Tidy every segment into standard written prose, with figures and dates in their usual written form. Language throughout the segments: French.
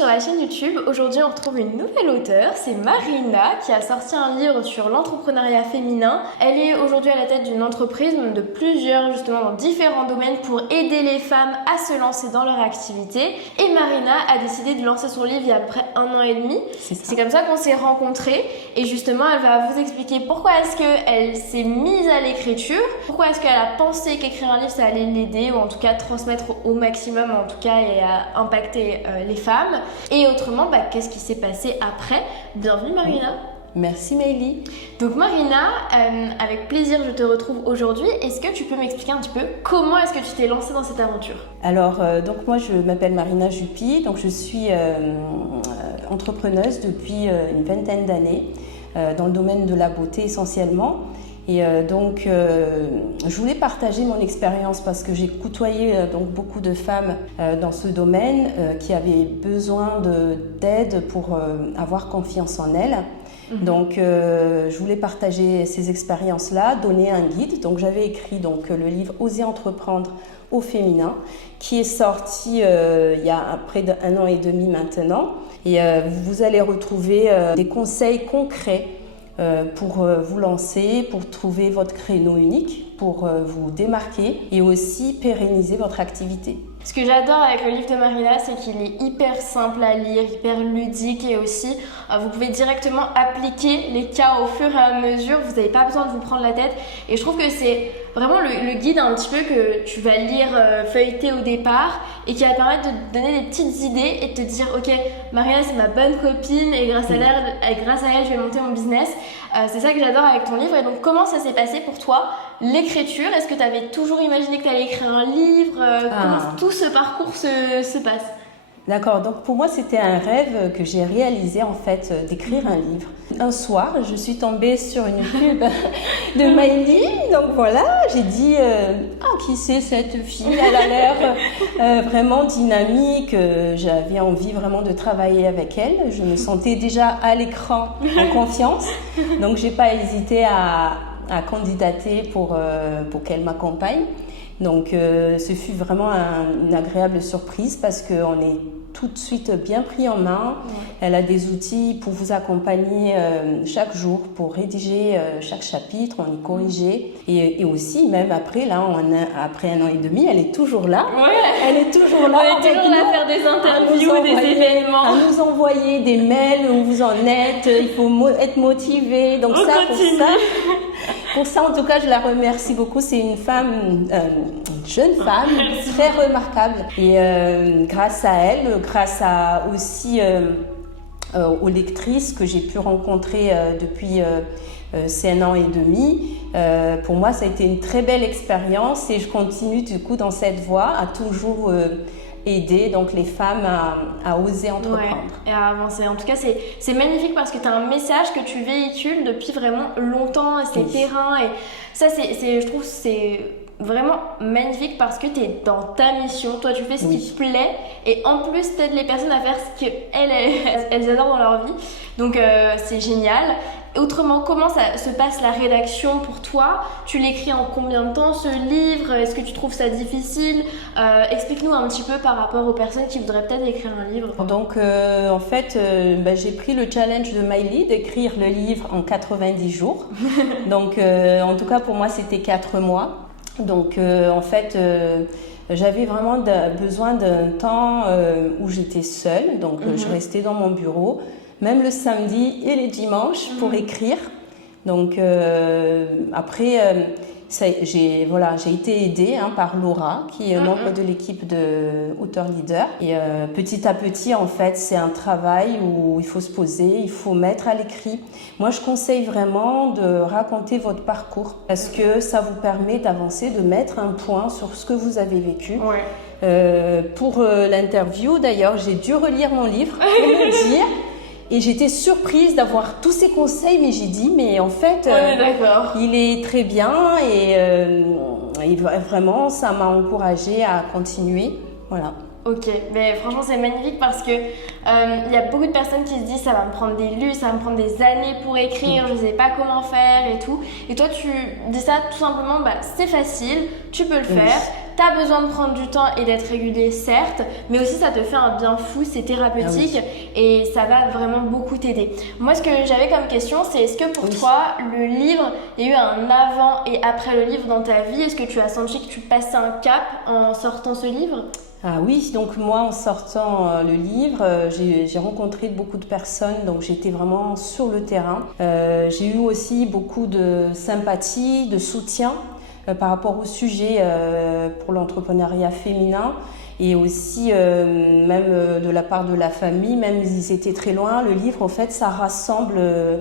sur la chaîne YouTube. Aujourd'hui, on retrouve une nouvelle auteure, c'est Marina qui a sorti un livre sur l'entrepreneuriat féminin. Elle est aujourd'hui à la tête d'une entreprise, même de plusieurs, justement dans différents domaines pour aider les femmes à se lancer dans leur activité. Et Marina a décidé de lancer son livre il y a à peu près 1 an et demi. C'est comme ça qu'on s'est rencontrés et justement, elle va vous expliquer pourquoi est-ce qu'elle s'est mise à l'écriture, pourquoi est-ce qu'elle a pensé qu'écrire un livre ça allait l'aider ou en tout cas transmettre au maximum en tout cas et à impacter les femmes. Et autrement, qu'est-ce qui s'est passé après? Bienvenue Marina. Merci Maëlie. Donc Marina, avec plaisir je te retrouve aujourd'hui. Est-ce que tu peux m'expliquer un petit peu comment est-ce que tu t'es lancée dans cette aventure? Alors, donc moi je m'appelle Marina Juppy, donc je suis entrepreneuse depuis une vingtaine d'années dans le domaine de la beauté essentiellement. Et donc, je voulais partager mon expérience parce que j'ai côtoyé donc beaucoup de femmes dans ce domaine qui avaient besoin d'aide pour avoir confiance en elles. Donc, je voulais partager ces expériences-là, donner un guide. Donc, j'avais écrit donc, le livre « Oser entreprendre au féminin » qui est sorti il y a près d'1 an et demi maintenant. Et vous allez retrouver des conseils concrets pour vous lancer, pour trouver votre créneau unique, pour vous démarquer et aussi pérenniser votre activité. Ce que j'adore avec le livre de Marina, c'est qu'il est hyper simple à lire, hyper ludique et aussi vous pouvez directement appliquer les cas au fur et à mesure, vous n'avez pas besoin de vous prendre la tête et je trouve que c'est vraiment le guide un petit peu que tu vas lire, feuilleter au départ et qui va te permettre de te donner des petites idées et de te dire ok, Marina c'est ma bonne copine et grâce à elle je vais monter mon business. C'est ça que j'adore avec ton livre. Et donc comment ça s'est passé pour toi, l'écriture? Est-ce que tu avais toujours imaginé que tu allais écrire un livre? Comment tout ce parcours se passe? D'accord, donc pour moi c'était un rêve que j'ai réalisé en fait d'écrire un livre. Un soir, je suis tombée sur une pub de Maëlie, donc voilà, j'ai dit qui c'est cette fille, elle a l'air vraiment dynamique, j'avais envie vraiment de travailler avec elle, je me sentais déjà à l'écran en confiance, donc j'ai pas hésité à candidater pour qu'elle m'accompagne. Donc ce fut vraiment une agréable surprise parce qu'on est tout de suite bien pris en main. Elle a des outils pour vous accompagner chaque jour, pour rédiger chaque chapitre, on y corriger. Et aussi, même après, après 1 an et demi, elle est toujours là. Ouais. Elle est toujours là. On est toujours là à faire des interviews, des événements. À nous envoyer des mails où vous en êtes, il faut être motivé. Donc pour ça, en tout cas, je la remercie beaucoup. C'est une femme, une jeune femme, très remarquable. Et grâce à elle, grâce à aussi aux lectrices que j'ai pu rencontrer depuis ces 1 an et demi, pour moi, ça a été une très belle expérience et je continue du coup dans cette voie à toujours aider donc les femmes à oser entreprendre. Et à avancer. En tout cas, c'est magnifique parce que tu as un message que tu véhicules depuis vraiment longtemps, c'est terrain et ça, je trouve c'est vraiment magnifique parce que tu es dans ta mission, toi tu fais ce qui te plaît et en plus tu aides les personnes à faire ce qu'elles adorent dans leur vie. Donc c'est génial. Autrement, comment ça se passe la rédaction pour toi? Tu l'écris en combien de temps ce livre? Est-ce que tu trouves ça difficile? Explique-nous un petit peu par rapport aux personnes qui voudraient peut-être écrire un livre. Donc en fait, j'ai pris le challenge de Maëlie d'écrire le livre en 90 jours. Donc en tout cas pour moi c'était 4 mois. Donc en fait j'avais vraiment besoin d'un temps où j'étais seule. Donc je restais dans mon bureau. Même le samedi et les dimanches pour écrire. Donc après, j'ai été aidée par Laura, qui est membre de l'équipe de Auteur Leader. Et petit à petit, en fait, c'est un travail où il faut se poser, il faut mettre à l'écrit. Moi, je conseille vraiment de raconter votre parcours parce que ça vous permet d'avancer, de mettre un point sur ce que vous avez vécu. Pour l'interview, d'ailleurs, j'ai dû relire mon livre pour me dire... Et j'étais surprise d'avoir tous ces conseils, mais j'ai dit, mais en fait, il est très bien et vraiment, ça m'a encouragée à continuer. Voilà. Ok, mais franchement c'est magnifique parce que y a beaucoup de personnes qui se disent ça va me prendre ça va me prendre des années pour écrire, je sais pas comment faire et tout. Et toi tu dis ça tout simplement, c'est facile, tu peux le faire. t'as besoin de prendre du temps et d'être régulier, certes, mais aussi ça te fait un bien fou, c'est thérapeutique et ça va vraiment beaucoup t'aider. Moi, ce que j'avais comme question, c'est est-ce que pour toi, le livre, il y a eu un avant et après le livre dans ta vie? Est-ce que tu as senti que tu passais un cap en sortant ce livre? Ah oui, donc moi en sortant le livre, j'ai rencontré beaucoup de personnes, donc j'étais vraiment sur le terrain. J'ai eu aussi beaucoup de sympathie, de soutien par rapport au sujet pour l'entrepreneuriat féminin et aussi même de la part de la famille, même s'ils étaient très loin. Le livre en fait ça rassemble,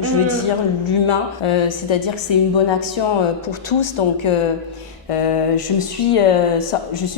je veux dire, l'humain, c'est-à-dire que c'est une bonne action pour tous, donc je suis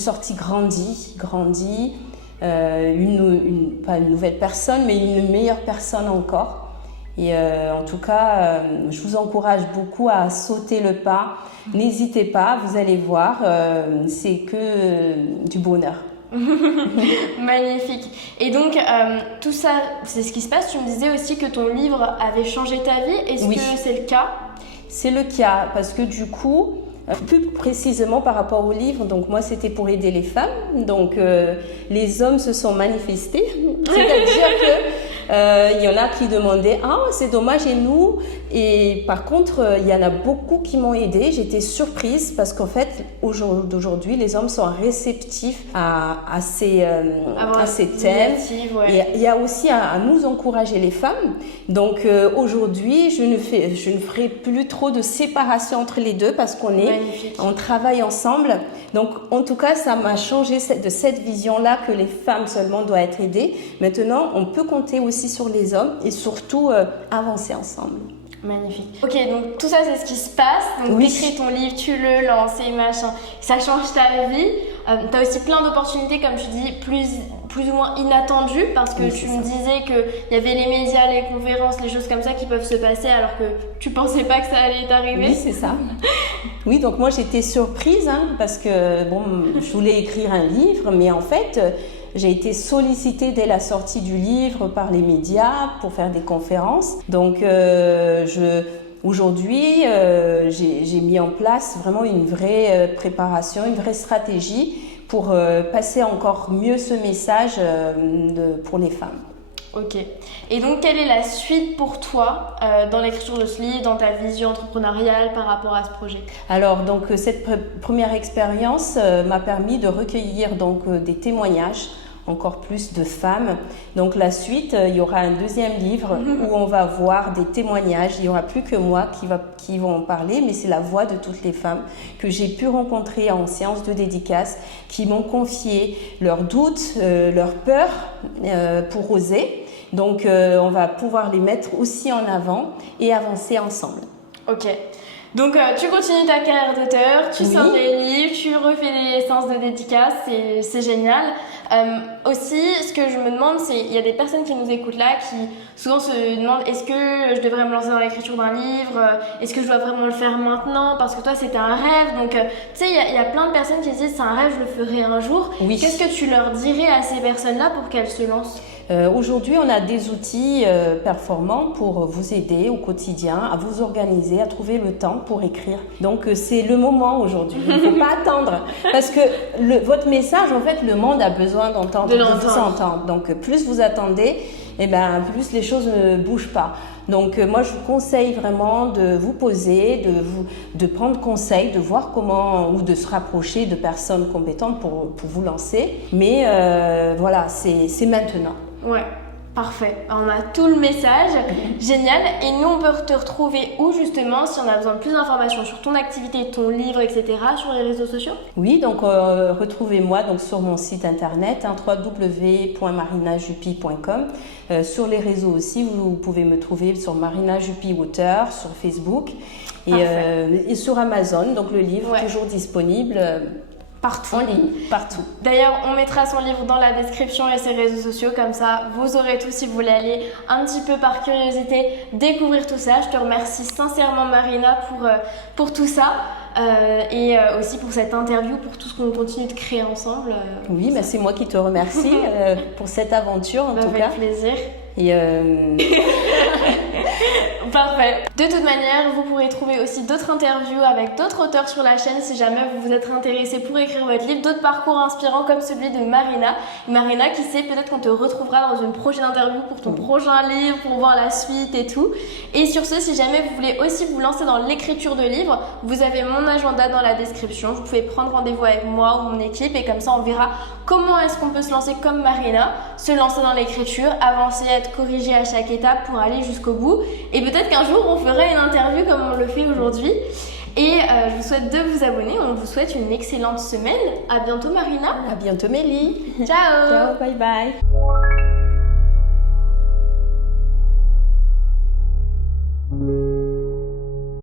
sortie grandie, pas une nouvelle personne, mais une meilleure personne encore. Et en tout cas, je vous encourage beaucoup à sauter le pas. N'hésitez pas, vous allez voir, c'est que du bonheur. Magnifique. Et donc, tout ça, c'est ce qui se passe. Tu me disais aussi que ton livre avait changé ta vie. Est-ce que c'est le cas? C'est le cas, parce que du coup, plus précisément par rapport au livre, donc moi c'était pour aider les femmes, donc les hommes se sont manifestés, c'est-à-dire que il y en a qui demandaient « Ah, c'est dommage et nous ?» Et par contre, il y en a beaucoup qui m'ont aidée. J'étais surprise parce qu'en fait, aujourd'hui, les hommes sont réceptifs à ces thèmes. Et il y a aussi à nous encourager les femmes. Donc aujourd'hui, je ne ferai plus trop de séparation entre les deux parce on travaille ensemble. Donc en tout cas, ça m'a changé de cette vision-là que les femmes seulement doivent être aidées. Maintenant, on peut compter aussi sur les hommes et surtout avancer ensemble. Magnifique. Ok, donc tout ça c'est ce qui se passe. Donc t'écris ton livre, tu le lances et machin. Ça change ta vie. T'as aussi plein d'opportunités, comme tu dis, plus ou moins inattendues, parce que tu me disais qu'il y avait les médias, les conférences, les choses comme ça qui peuvent se passer alors que tu pensais pas que ça allait t'arriver. Oui, c'est ça. Oui, donc moi j'étais surprise parce que bon, je voulais écrire un livre, mais en fait j'ai été sollicitée dès la sortie du livre par les médias pour faire des conférences. Donc aujourd'hui, j'ai mis en place vraiment une vraie préparation, une vraie stratégie pour passer encore mieux ce message pour les femmes. Ok. Et donc, quelle est la suite pour toi dans l'écriture de ce livre, dans ta vision entrepreneuriale par rapport à ce projet? Alors, donc, cette première expérience m'a permis de recueillir donc, des témoignages encore plus de femmes. Donc la suite, il y aura un deuxième livre où on va voir des témoignages. Il n'y aura plus que moi qui vont en parler, mais c'est la voix de toutes les femmes que j'ai pu rencontrer en séance de dédicace, qui m'ont confié leurs doutes, leurs peurs pour oser. Donc on va pouvoir les mettre aussi en avant et avancer ensemble. Ok. Donc tu continues ta carrière d'auteur, tu sors des livres, tu refais des séances de dédicace, c'est génial. Aussi, ce que je me demande, c'est il y a des personnes qui nous écoutent là qui souvent se demandent est-ce que je devrais me lancer dans l'écriture d'un livre, est-ce que je dois vraiment le faire maintenant parce que toi c'était un rêve. Donc tu sais, il y a plein de personnes qui se disent c'est un rêve, je le ferai un jour. Oui. Qu'est-ce que tu leur dirais à ces personnes-là pour qu'elles se lancent? Aujourd'hui, on a des outils performants pour vous aider au quotidien, à vous organiser, à trouver le temps pour écrire. Donc, c'est le moment aujourd'hui. Il ne faut pas attendre. Parce que votre message, en fait, le monde a besoin d'entendre, de vous entendre. Donc, plus vous attendez, eh ben, plus les choses ne bougent pas. Donc, moi, je vous conseille vraiment de vous poser, de prendre conseil, de voir comment, ou de se rapprocher de personnes compétentes pour vous lancer. Mais voilà, c'est maintenant. Ouais, parfait. On a tout le message. Génial. Et nous, on peut te retrouver où justement si on a besoin de plus d'informations sur ton activité, ton livre, etc. sur les réseaux sociaux? Oui, donc retrouvez-moi donc, sur mon site internet www.marinajuppy.com. Sur les réseaux aussi, vous pouvez me trouver sur Marina Juppy Auteur, sur Facebook et sur Amazon. Donc le livre toujours disponible. Partout. En ligne, partout. D'ailleurs, on mettra son livre dans la description et ses réseaux sociaux, comme ça vous aurez tout si vous voulez aller un petit peu par curiosité découvrir tout ça. Je te remercie sincèrement Marina pour tout ça et aussi pour cette interview, pour tout ce qu'on continue de créer ensemble. Oui, bah, c'est moi qui te remercie pour cette aventure en tout cas. Avec plaisir. Et Parfait. De toute manière, vous pourrez trouver aussi d'autres interviews avec d'autres auteurs sur la chaîne si jamais vous vous êtes intéressé pour écrire votre livre, d'autres parcours inspirants comme celui de Marina. Marina, qui sait, peut-être qu'on te retrouvera dans une prochaine interview pour ton prochain livre, pour voir la suite et tout. Et sur ce, si jamais vous voulez aussi vous lancer dans l'écriture de livres, vous avez mon agenda dans la description. Vous pouvez prendre rendez-vous avec moi ou mon équipe et comme ça on verra comment est-ce qu'on peut se lancer comme Marina, se lancer dans l'écriture, avancer, être corrigé à chaque étape pour aller jusqu'au bout. Et peut-être qu'un jour on fera une interview comme on le fait aujourd'hui. Et je vous souhaite de vous abonner. On vous souhaite une excellente semaine. À bientôt Marina. À bientôt Mélie. Ciao. Ciao, bye bye.